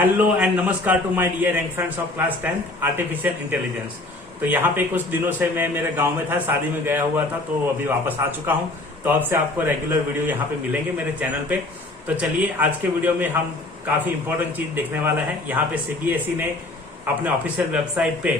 Hello and namaskar to my dear and friends of class 10 artificial intelligence. तो यहाँ पे कुछ दिनों से मैं मेरे गांव में था, शादी में गया हुआ था, तो अभी वापस आ चुका हूँ। तो अब से आपको रेगुलर वीडियो यहाँ पे मिलेंगे मेरे चैनल पे। तो चलिए आज के वीडियो में हम काफी इंपॉर्टेंट चीज देखने वाला है। यहाँ पे सीबीएसई ने अपने ऑफिशियल वेबसाइट पे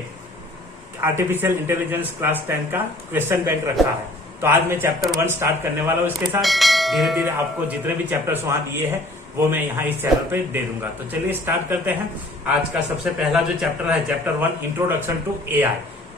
आर्टिफिशियल इंटेलिजेंस क्लास 10 का क्वेश्चन बैंक रखा है। तो आज मैं चैप्टर 1 स्टार्ट करने वाला हूँ। इसके साथ धीरे धीरे आपको जितने भी चैप्टर्स वहां दिए हैं वो मैं यहाँ इस चैनल पे दे दूंगा। तो चलिए स्टार्ट करते हैं। आज का सबसे पहला जो चैप्टर है, चैप्टर 1 इंट्रोडक्शन टू एआई,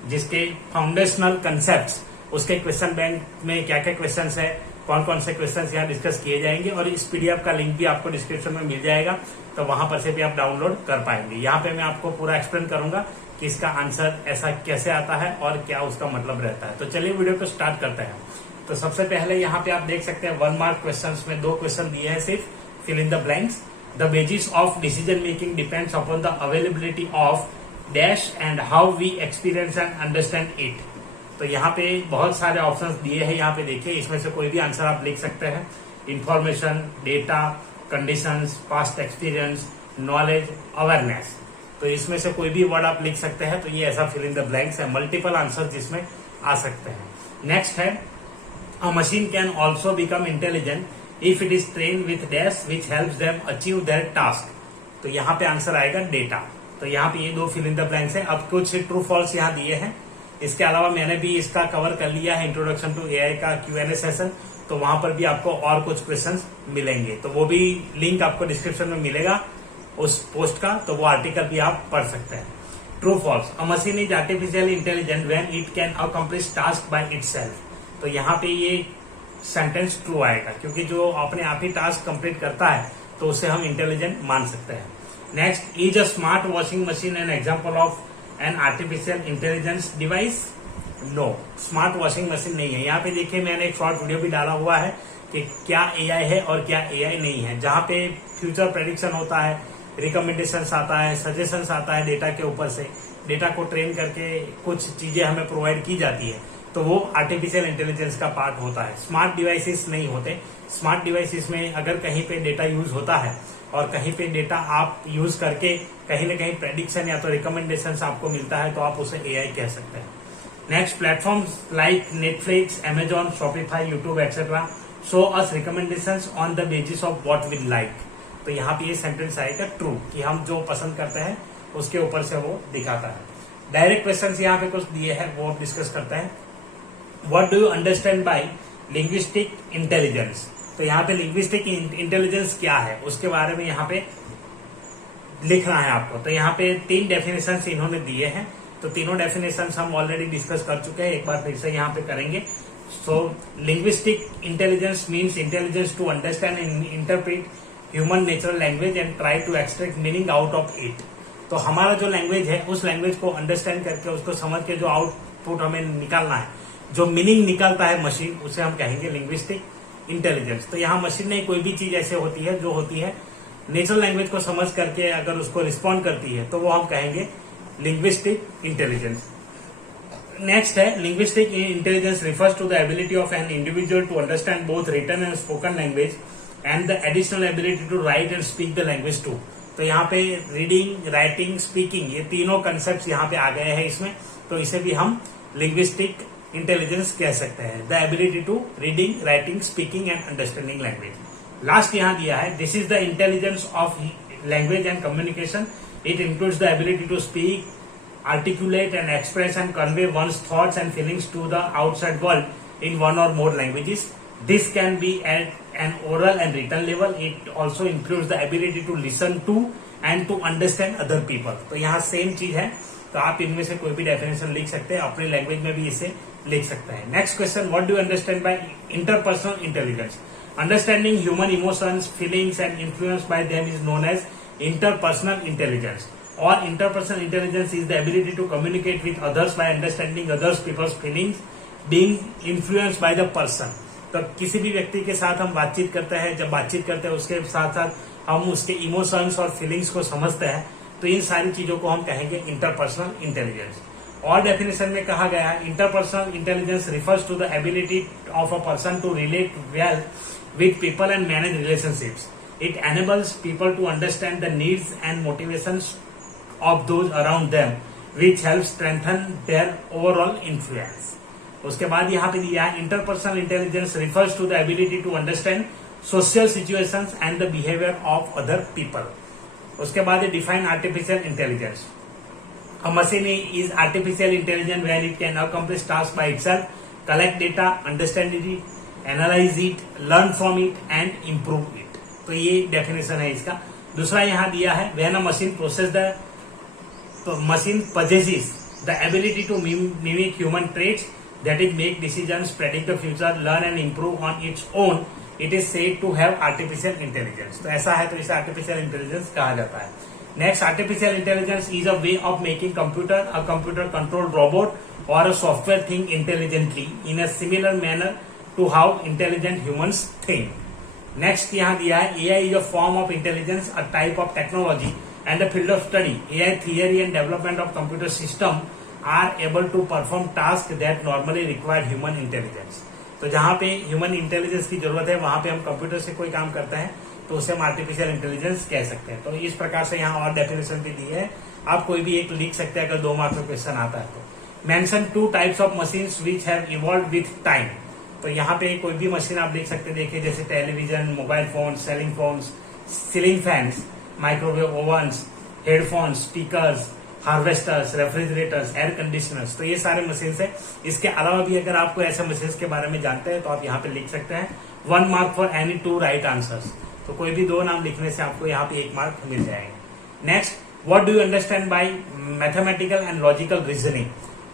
जिसके फाउंडेशनल कंसेप्ट्स, उसके क्वेश्चन बैंक में क्या क्या क्वेश्चन है, कौन कौन से क्वेश्चन यहाँ डिस्कस किए जाएंगे, और इस पीडीएफ का लिंक भी आपको डिस्क्रिप्शन में मिल जाएगा, तो वहां पर से भी आप डाउनलोड कर पाएंगे। यहाँ पे मैं आपको पूरा एक्सप्लेन करूंगा कि इसका आंसर ऐसा कैसे आता है और क्या उसका मतलब रहता है। तो चलिए वीडियो को स्टार्ट करते हैं। तो सबसे पहले यहाँ पे आप देख सकते हैं 1 मार्क क्वेश्चन में 2 क्वेश्चन दिए हैं सिर्फ। Fill in the blanks. The basis of decision making depends upon the availability of dash and how we experience and understand it. तो यहाँ पे बहुत सारे ऑप्शंस दिए हैं। यहाँ पे देखिए, इसमें से कोई भी आंसर आप लिख सकते हैं। Information, data, conditions, past experience, knowledge, awareness. तो इसमें से कोई भी वर्ड आप लिख सकते हैं। तो ये ऐसा फिल इन द ब्लैंक्स है, मल्टीपल आंसर जिसमें आ सकते हैं। नेक्स्ट है, अ machine can also become intelligent if it is trained with dash which helps them achieve their task। तो यहाँ पे आंसर आएगा डेटा। तो यहाँ पे ये 2 फिल इन द ब्लैंक्स है। अब कुछ ट्रू फॉल्स यहाँ दिए हैं। इसके अलावा मैंने भी इसका कवर कर लिया है इंट्रोडक्शन टू एआई का Q&A सेशन, तो वहां पर भी आपको और कुछ क्वेश्चंस मिलेंगे। तो वो भी लिंक आपको डिस्क्रिप्शन में मिलेगा उस पोस्ट का, तो वो आर्टिकल भी आप पढ़ सकते हैं। True false, a machine is artificially intelligent when it can accomplish task by itself. तो यहाँ पे ये सेंटेंस ट्रू आएगा, क्योंकि जो अपने आप ही टास्क कंप्लीट करता है तो उसे हम इंटेलिजेंट मान सकते हैं। Next, is a smart washing machine an example of an artificial intelligence device? No, smart washing machine नहीं है। यहाँ पे देखिए, मैंने एक शॉर्ट वीडियो भी डाला हुआ है कि क्या एआई है और क्या एआई नहीं है, जहाँ पे फ्यूचर प्रेडिक्शन होता है, रिकमेंडेशंस आता है, सजेशंस आता है डेटा के ऊपर से। डेटा को ट्रेन करके कुछ चीजें हमें प्रोवाइड की जाती है, तो वो आर्टिफिशियल इंटेलिजेंस का पार्ट होता है। स्मार्ट डिवाइसेस नहीं होते। स्मार्ट डिवाइसेस में अगर कहीं पे डेटा यूज होता है और कहीं पे डेटा आप यूज करके कहीं ना कहीं प्रेडिक्शन या तो रिकमेंडेशंस आपको मिलता है, तो आप उसे एआई कह सकते हैं। Next, platforms like Netflix, Amazon, Shopify, YouTube etcetera show us recommendations on the basis of what we like. तो यहाँ पे ये सेंटेंस आएगा ट्रू, कि हम जो पसंद करते हैं उसके ऊपर से वो दिखाता है। डायरेक्ट क्वेश्चन यहाँ पे कुछ दिए हैं, वो डिस्कस करते हैं। What do you understand by linguistic intelligence? तो यहाँ पे लिंग्विस्टिक इंटेलिजेंस क्या है उसके बारे में यहाँ पे लिखना है आपको। तो यहाँ पे 3 डेफिनेशन इन्होंने दिए हैं, तो तीनों डेफिनेशन हम ऑलरेडी डिस्कस कर चुके हैं, एक बार फिर से यहाँ पे करेंगे। So linguistic intelligence means intelligence to understand and interpret human natural language and try to extract meaning out of it. तो हमारा जो लैंग्वेज है, उस लैंग्वेज को अंडरस्टैंड करके उसको समझ के जो आउटपुट हमें निकालना है, जो मीनिंग निकालता है मशीन, उसे हम कहेंगे लिंग्विस्टिक इंटेलिजेंस। तो यहाँ मशीन में कोई भी चीज ऐसे होती है जो होती है नेचुरल लैंग्वेज को समझ करके अगर उसको रिस्पॉन्ड करती है, तो वो हम कहेंगे लिंग्विस्टिक इंटेलिजेंस। नेक्स्ट है, linguistic intelligence refers to the ability of an individual to understand both written and spoken language and the additional ability to write and speak the language too. तो यहाँ पे रीडिंग, राइटिंग, स्पीकिंग, ये तीनों concept यहाँ पे आ गए हैं इसमें, तो इसे भी हम लिंग्विस्टिक इंटेलिजेंस कह सकते हैं। The ability to reading, writing, speaking and understanding language. Last यहाँ दिया है, this is the intelligence of language and communication. It includes the ability to speak, articulate and express and convey one's thoughts and feelings to the outside world in one or more languages. This can be at an oral and written level. It also includes the ability to listen to and to understand other people. तो यहाँ same चीज है, तो आप इनमें से कोई भी डेफिनेशन लिख सकते हैं, अपने लैंग्वेज में भी इसे लिख सकते हैं। Next question, what do you understand by interpersonal intelligence? Understanding human emotions, feelings and influence by them is known as interpersonal intelligence. Or interpersonal intelligence is the ability to communicate with others by understanding others people's feelings, being influenced by the person। तो किसी भी व्यक्ति के साथ हम बातचीत करते हैं, जब बातचीत करते हैं उसके साथ साथ हम उसके इमोशंस और फीलिंग्स को समझते हैं, तो इन सारी चीजों को हम कहेंगे इंटरपर्सनल इंटेलिजेंस। और डेफिनेशन में कहा गया है, interpersonal intelligence refers to the ability of a person to relate well with people and manage relationships. It enables people to understand the needs and motivations of those around them, which helps strengthen their overall influence. उसके बाद यहाँ पे दिया है interpersonal intelligence refers to the ability to understand social situations and the behavior of other people. उसके बाद define artificial intelligence. A machine is artificial intelligence when it can accomplish tasks by itself, collect data, understand it, analyze it, learn from it and improve it. तो ये definition है इसका. दूसरा यहाँ दिया है when a machine possesses the ability to mimic human traits, that is make decisions, predict the future, learn and improve on its own, it is said to have artificial intelligence. तो ऐसा है तो इसे artificial intelligence कहा जाता है. Next, artificial intelligence is a way of making a computer controlled robot or a software think intelligently in a similar manner to how intelligent humans think. Next यहाँ दिया है AI is a form of intelligence, a type of technology and a field of study. AI theory and development of computer system are able to perform tasks that normally require human intelligence. तो जहाँ पे human intelligence की जरूरत है वहां पे हम computer से कोई काम करते हैं तो उसे हम आर्टिफिशियल इंटेलिजेंस कह सकते हैं. तो इस प्रकार से यहाँ और डेफिनेशन भी दी है. आप कोई भी एक लिख सकते हैं अगर 2 मार्क्स का क्वेश्चन आता है तो. Mention 2 types of machines which have evolved with time. तो यहाँ पे कोई भी मशीन आप लिख सकते हैं. देखिए जैसे television, mobile phone, selling phones, ceiling fans, microwave ओवन्स, headphones, speakers, harvesters, refrigerators, air conditioners. तो ये सारे मशीन है. इसके अलावा भी अगर आपको ऐसे मशीन के बारे में जानते हैं तो आप यहाँ पे लिख सकते हैं. 1 mark for any 2 right answers. तो कोई भी 2 नाम लिखने से आपको यहाँ पे 1 मार्क मिल जाएगा. Next, what do you understand by mathematical and logical reasoning.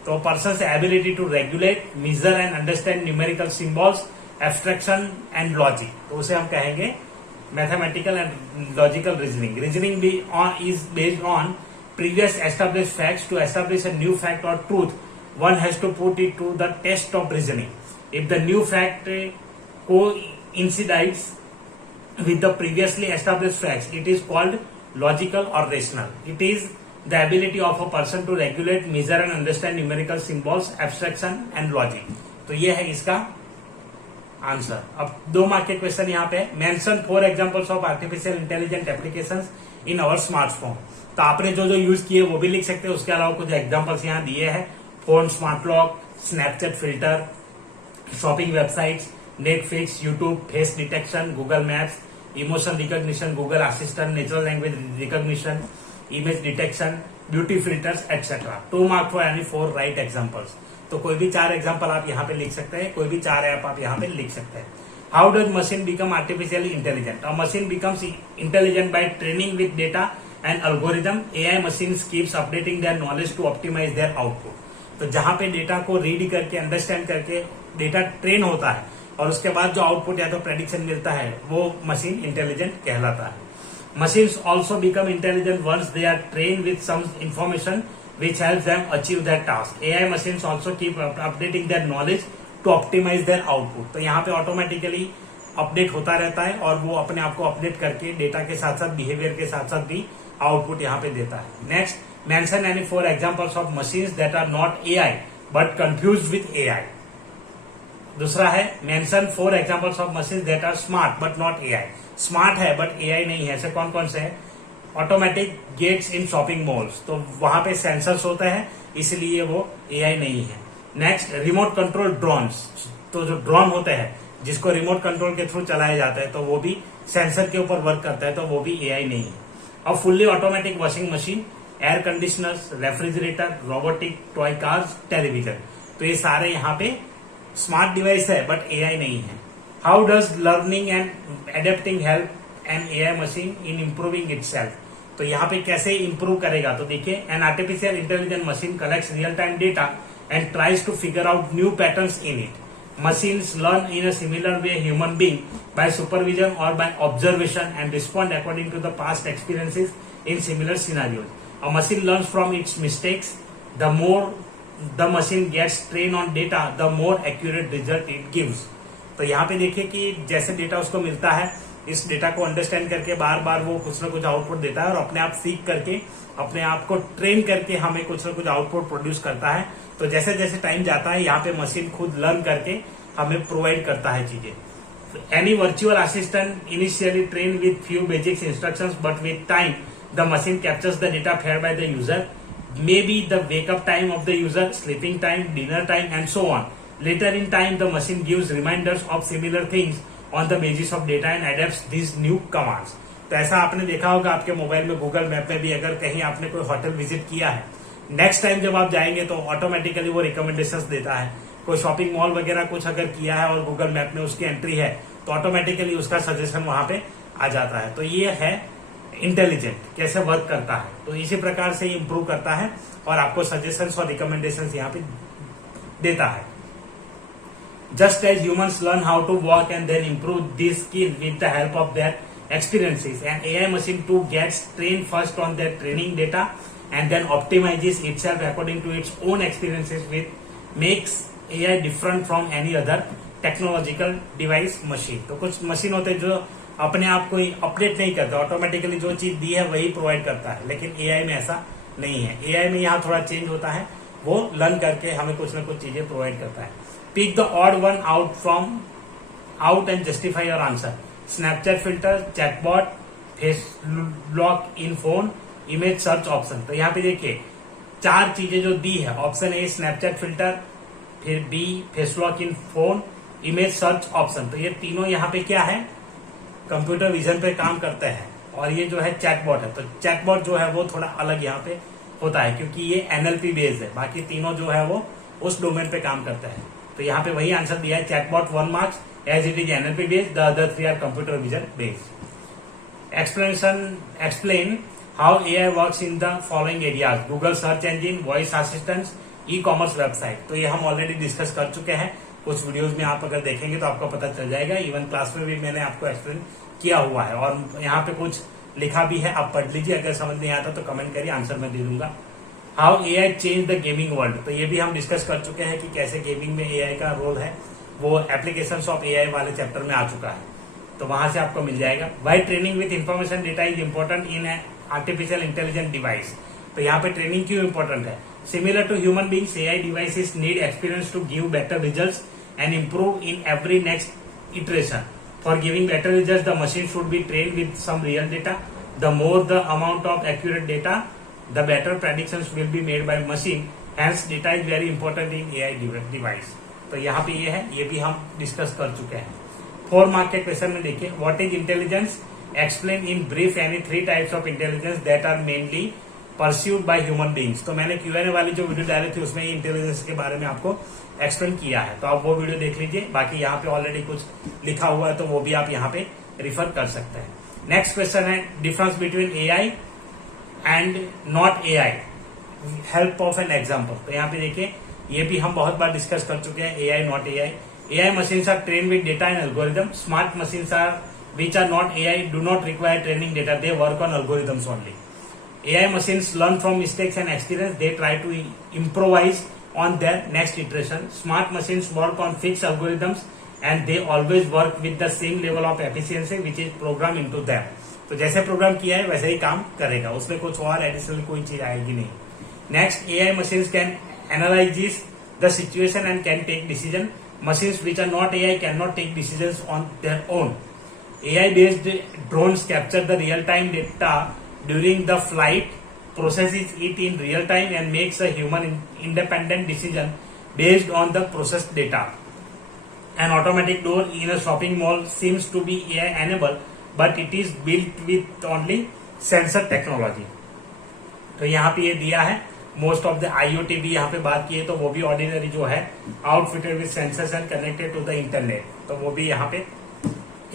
तो person ability to regulate, measure and understand numerical symbols, abstraction and logic. तो उसे हम कहेंगे mathematical and logical reasoning. Reasoning is based on previous established facts. To establish a new fact or truth, one has to put it to the test of reasoning. If the new fact coincides with the previously established facts, it is called logical or rational. It is the ability of a person to regulate, measure and understand numerical symbols, abstraction and logic. तो ये है इसका answer. अब 2 mark के question यहाँ पे. Mention 4 examples of artificial intelligent applications in our smartphone. तो आपने जो जो यूज किए वो भी लिख सकते हैं. उसके अलावा कुछ एग्जांपल्स यहाँ दिए हैं. Phone smart lock, Snapchat filter, shopping websites, Netflix, YouTube, face detection, Google maps, emotion recognition, Google assistant, natural language recognition, image detection, beauty filters etcetera. 2 mark for any 4 right examples. तो कोई भी 4 example आप यहाँ पे लिख सकते हैं. कोई भी 4 ऐप आप यहाँ पे लिख सकते हैं. How does machine become artificially intelligent. A machine becomes intelligent by training with data and algorithm. AI machines keeps updating their knowledge to optimize their output. तो जहां पे डेटा को रीड करके अंडरस्टैंड करके डेटा ट्रेन होता है और उसके बाद जो आउटपुट या तो प्रेडिक्शन मिलता है वो मशीन इंटेलिजेंट कहलाता है. Machines also become intelligent once they are train with some information which helps them achieve that task. AI machines also keep updating their knowledge to optimise their output. तो यहाँ पे automatically update होता रहता है और वो अपने आप को अपडेट करके डेटा के साथ साथ बिहेवियर के साथ साथ भी आउटपुट यहाँ पे देता है. Next, mention any 4 examples of machines that are not AI but confused with AI. दूसरा है mention 4 examples of machines that are smart but not AI. Smart है बट AI नहीं है. ऐसे कौन कौन से है. Automatic gates in shopping malls. तो वहां पे सेंसर्स होते हैं इसलिए वो AI नहीं है. Next, remote control drones. तो जो ड्रोन होते हैं जिसको रिमोट कंट्रोल के थ्रू चलाया जाता है तो वो भी सेंसर के ऊपर वर्क करता है तो वो भी AI नहीं है. अब fully automatic washing machine, air conditioners, refrigerator, robotic toy cars, television. तो ये सारे यहाँ पे स्मार्ट डिवाइस है बट AI नहीं है. How does learning and adapting help an AI machine in improving itself. तो यहाँ पे कैसे इंप्रूव करेगा. तो देखिए, an artificial intelligent machine collects real time data and tries to figure out new patterns in it. Machines learn in a similar way human being by supervision or by observation and respond according to the past experiences in similar scenarios. A machine learns from its mistakes. The more the machine gets trained on data, the more accurate result it gives. तो यहाँ पे देखिए कि जैसे data उसको मिलता है इस डेटा को अंडरस्टैंड करके बार बार वो कुछ ना कुछ आउटपुट देता है और अपने आप सीख करके अपने आप को ट्रेन करके हमें कुछ ना कुछ आउटपुट प्रोड्यूस करता है. तो जैसे जैसे टाइम जाता है यहाँ पे मशीन खुद लर्न करके हमें प्रोवाइड करता है चीजें. Any virtual assistant initially trained with few basic instructions, but with time, the machine captures the data fed by the user, maybe the wake up time of the user, sleeping time, dinner time, and so on. Later in time, the machine gives reminders of similar things on the basis of data and adapts these new commands. तो ऐसा आपने देखा होगा आपके mobile में Google map में भी, अगर कहीं आपने कोई होटल विजिट किया है, नेक्स्ट टाइम जब आप जाएंगे तो ऑटोमेटिकली वो रिकमेंडेशंस देता है. कोई शॉपिंग मॉल वगैरह कुछ अगर किया है और गूगल मैप में उसकी एंट्री है तो ऑटोमेटिकली उसका सजेशन वहां पे आ जाता है. तो ये है इंटेलिजेंट, कैसे वर्क करता है. तो इसी प्रकार से इंप्रूव करता है और आपको सजेशंस और रिकमेंडेशंस यहाँ पे देता है. Just as humans learn how to walk and then improve this skill with the help of their experiences, an AI machine too gets trained first on their training data and then optimizes itself according to its own experiences, which makes AI different from any other technological device machine. तो कुछ machine होते हैं जो अपने आप को update नहीं करता, ऑटोमेटिकली जो चीज दी है वही प्रोवाइड करता है, लेकिन एआई में ऐसा नहीं है. एआई में यहाँ थोड़ा चेंज होता है, वो लर्न करके हमें कुछ ना कुछ चीजें प्रोवाइड करता है. Pick the odd one out and justify your answer. Snapchat filter, chatbot, face lock in phone, image search option. तो यहाँ पे देखिए 4 चीजें जो दी है. ऑप्शन ए स्नैपचैट फिल्टर, फिर B face lock in phone, image search option. तो ये तीनों यहाँ पे क्या है, कंप्यूटर विजन पे काम करते हैं. और ये जो है चैटबॉट है. तो चैटबॉट जो है वो थोड़ा अलग यहाँ पे होता है क्योंकि ये एनएलपी बेस्ड है. बाकी तीनों जो है वो उस डोमेन पे काम करते हैं. तो यहाँ पे वही आंसर दिया है, chatbot 1 marks as it is NLP based, the other 3 are computer vision based. Explain how AI works in the following areas. Google search engine, voice assistants, e commerce website. तो ये हम ऑलरेडी डिस्कस कर चुके हैं. कुछ videos में आप अगर देखेंगे तो आपको पता चल जाएगा. इवन क्लास में भी मैंने आपको एक्सप्लेन किया हुआ है और यहाँ पे कुछ लिखा भी है, आप पढ़ लीजिए. अगर समझ नहीं आता तो कमेंट करिए, आंसर मैं दे दूंगा. How AI change the gaming world. तो ये भी हम डिस्कस कर चुके हैं कि कैसे गेमिंग में एआई का रोल है. वो एप्लीकेशंस ऑफ एआई वाले चैप्टर में आ चुका है, तो वहां से आपको मिल जाएगा. Why training with information data is important in artificial intelligent device. तो यहाँ पे ट्रेनिंग क्यों इंपॉर्टेंट है. Similar to human beings, AI devices need experience to give better results and improve in every next iteration. For giving better results, the machine should be trained with some real data. The more the amount of accurate data, the better predictions will be made by machine. Hence, data is very important in AI device. तो यहाँ पे ये है, ये भी हम discuss कर चुके हैं. 4 मार्क के क्वेश्चन में देखिए, what is intelligence. Explain in brief any 3 types of intelligence that are mainly pursued by human beings. तो मैंने Q&A वाली जो वीडियो डाली थी उसमें इंटेलिजेंस के बारे में आपको एक्सप्लेन किया है, तो आप वो वीडियो देख लीजिए. बाकी यहाँ पे ऑलरेडी कुछ लिखा हुआ है तो वो भी आप यहाँ पे रिफर कर सकते हैं. नेक्स्ट क्वेश्चन है, difference between AI and not AI, help of an example. तो यहाँ पे देखिए, ये भी हम बहुत बार डिस्कस कर चुके हैं, AI not AI. AI machines are train with data and algorithm. Smart machines are which are not AI do not require training data, they work on algorithms only. AI machines learn from mistakes and experience, they try to improvise on their next iteration. Smart machines work on fixed algorithms and they always work with the same level of efficiency which is programmed into them. तो जैसे programme किया है वैसे ही काम करेगा, उसमें कुछ और एडिशनल कोई चीज आएगी नहीं. Next, AI machines can analyze the situation and can take decision. Machines which are not AI cannot take decisions on their own. AI-based drones capture the real-time data during the flight, processes it in real time, and makes a human independent decision based on the processed data. An automatic door in a shopping mall seems to be AI-enabled, but it is built with only sensor technology. तो यहाँ पे ये दिया है. Most of the IoT भी यहाँ पे बात की है, तो वो भी ऑर्डिनरी जो है outfitted with sensors and connected to the internet, तो वो भी यहाँ पे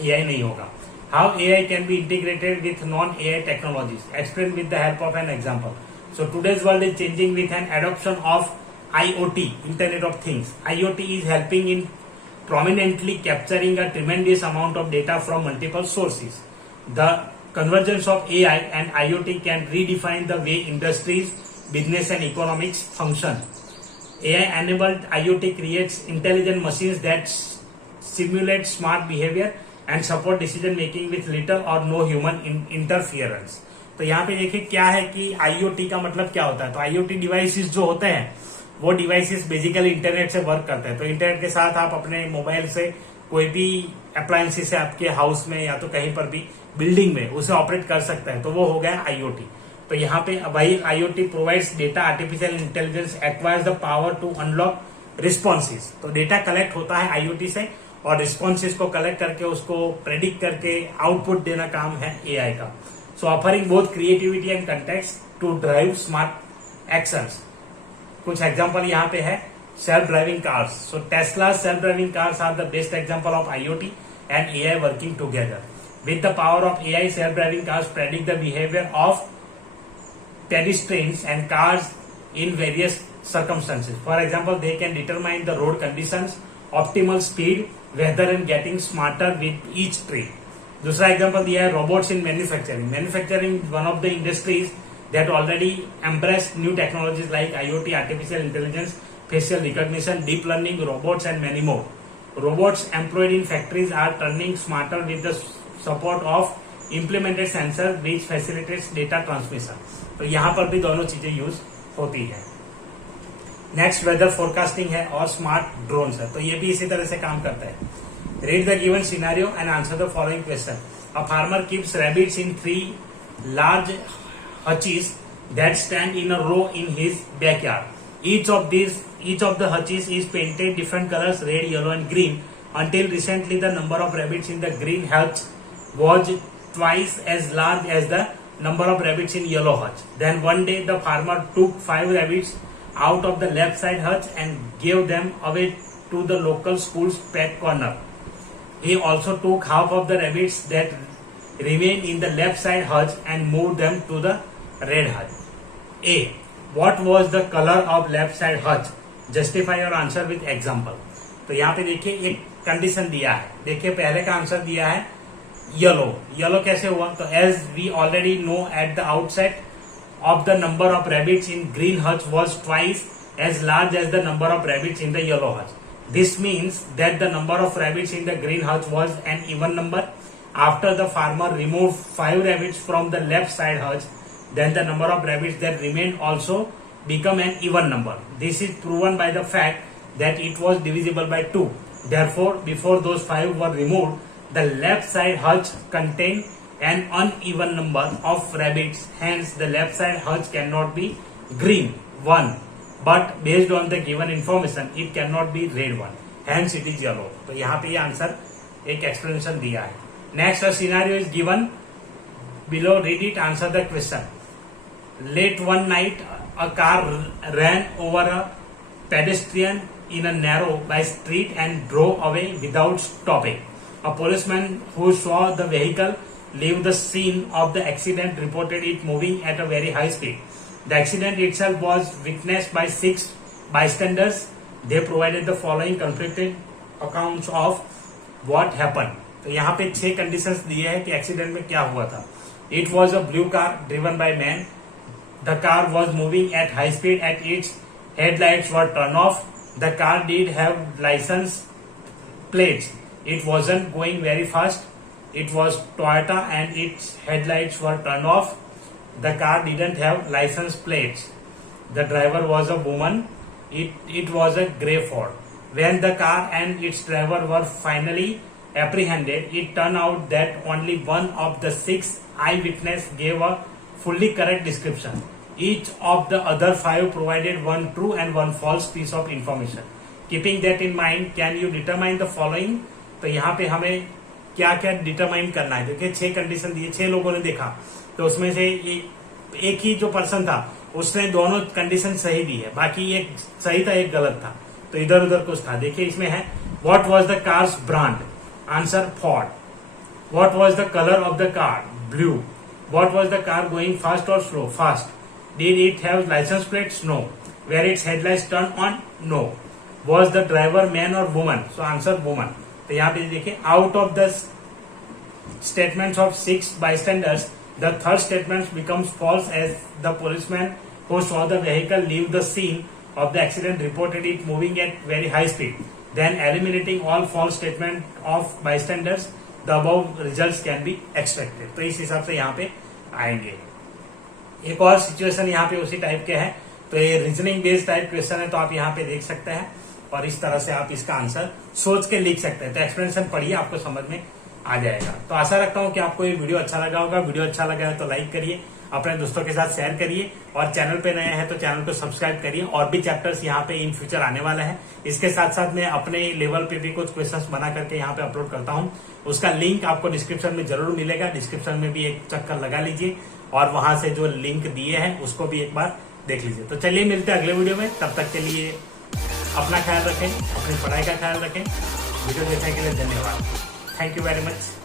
AI नहीं होगा. How AI can be integrated with non-AI technologies? Explain with the help of an example. So today's world is changing with an adoption of IoT, Internet of Things. IoT is helping in prominently capturing a tremendous amount of data from multiple sources. The convergence of AI and IoT can redefine the way industries, business and economics function. AI-enabled IoT creates intelligent machines that simulate smart behavior and support decision making with little or no human interference. तो यहाँ पे देखिए क्या है कि IoT का मतलब क्या होता है. तो IoT डिवाइसेस जो होते हैं वो डिवाइसेस बेसिकली इंटरनेट से वर्क करते हैं. तो इंटरनेट के साथ आप अपने मोबाइल से कोई भी अप्लायंसेस है आपके हाउस में या तो कहीं पर भी बिल्डिंग में, उसे ऑपरेट कर सकता है, तो वो हो गया आईओटी। तो यहाँ पे भाई IoT provides data artificial intelligence acquires the power to unlock responses. तो डेटा कलेक्ट होता है आईओटी से और रिस्पॉन्सेज को कलेक्ट करके उसको प्रेडिक्ट करके आउटपुट देना काम है एआई का। So offering both creativity and context to drive smart actions. कुछ एग्जांपल यहाँ पे है self driving cars. So Tesla self driving cars are the best example of IoT and AI working together. With the power of AI, self driving cars predict the behaviour of pedestrians and cars in various circumstances. For example, they can determine the road conditions, optimal speed, weather and getting smarter with each trip. दूसरा example दिया है robots in manufacturing. Manufacturing one of the industries that already embrace new technologies like IoT, artificial intelligence, facial recognition, deep learning, robots and many more. Robots employed in factories are turning smarter with the support of implemented sensor which facilitates data transmission. तो यहाँ पर भी दोनों चीजें use होती है। Next weather forecasting है और स्मार्ट ड्रोन्स है, तो ये भी इसी तरह से काम करता है। Read the given scenario and answer the following question. A farmer keeps rabbits in 3 large hutches that stand in a row in his backyard. Each of the hutches is painted different colors, red, yellow and green. Until recently, the number of rabbits in the green hutch was twice as large as the number of rabbits in yellow hutch. Then one day, the farmer took 5 rabbits out of the left side hutch and gave them away to the local school's pet corner. He also took half of the rabbits that remained in the left side hutch and moved them to the red hutch. A. What was the color of left side hutch? Justify your answer with example. तो यहाँ पे देखिए एक condition दिया है। देखिए पहले का आंसर दिया है येलो। येलो कैसे हुआ? तो as we already know at the outset of the number of rabbits in green hutch was twice as large as the number of rabbits in the yellow hutch. This means that the number of rabbits in the green hutch was an even number. After the farmer removed 5 rabbits from the left side hutch, then the number of rabbits that remained also become an even number. This is proven by the fact that it was divisible by 2. Therefore, before those 5 were removed, the left side hutch contained an uneven number of rabbits. Hence, the left side hutch cannot be green 1, but based on the given information, it cannot be red 1. Hence, it is yellow. तो यहाँ पे ये answer एक explanation दिया है। Next scenario is given below. Read it. Answer the question. Late one night, a car ran over a pedestrian in a narrow by street and drove away without stopping. A policeman who saw the vehicle leave the scene of the accident reported it moving at a very high speed. The accident itself was witnessed by 6 bystanders. They provided the following conflicting accounts of what happened. तो यहाँ पे 6 conditions दिए हैं कि accident में क्या हुआ था। It was a blue car driven by man. The car was moving at high speed and its headlights were turned off. The car did have license plates. It wasn't going very fast. It was Toyota and its headlights were turned off. The car didn't have license plates. The driver was a woman. It was a grey Ford. When the car and its driver were finally apprehended, it turned out that only one of the 6 eyewitnesses gave a fully correct description. Each of the other 5 provided one true and one false piece of information. Keeping that in mind, can you determine the following? तो यहाँ पे हमें क्या क्या determine करना है। देखिए 6 condition दिए, 6 लोगों ने देखा, तो उसमें से एक ही जो पर्सन था उसने दोनों कंडीशन सही दी है, बाकी एक सही था एक गलत था, तो इधर उधर कुछ था। देखिए इसमें है what was the car's brand? Answer Ford. What was the colour of the car? Blue. What was the car going fast और slow? Fast. Did it have licence plates? No. Were its headlights turn on? No. Was the driver man और woman? So answer woman. तो यहाँ पे देखिए out of the statements of 6 bystanders, the third statement becomes false as the policeman who saw the vehicle leave the scene of the accident reported it moving at very high speed. Then eliminating all false statement of bystanders, the above results can be extracted. तो इस हिसाब से यहाँ पे आएंगे। एक और situation यहाँ पे उसी टाइप के है, तो ये रीजनिंग बेस्ड टाइप क्वेश्चन है, तो आप यहाँ पे देख सकते हैं। और इस तरह से आप इसका आंसर सोच के लिख सकते हैं। तो एक्सप्लेनेशन पढ़िए, आपको समझ में आ जाएगा। तो आशा रखता हूं कि आपको ये वीडियो अच्छा लगा होगा। वीडियो अच्छा लगा है तो लाइक करिए, अपने दोस्तों के साथ शेयर करिए, और चैनल पे नए हैं तो चैनल को सब्सक्राइब करिए। और भी चैप्टर्स यहाँ पे इन फ्यूचर आने वाला है। इसके साथ साथ मैं अपने लेवल पे भी कुछ क्वेश्चंस बना करके यहाँ पे अपलोड करता हूँ। उसका लिंक आपको डिस्क्रिप्शन में जरूर मिलेगा। डिस्क्रिप्शन में भी एक चक्कर लगा लीजिए, और वहां से जो लिंक दिए हैं उसको भी एक बार देख लीजिए। तो चलिए मिलते हैं अगले वीडियो में। तब तक के लिए अपना ख्याल रखें, अपनी पढ़ाई का ख्याल रखें। वीडियो देखने के लिए धन्यवाद। Thank you very much.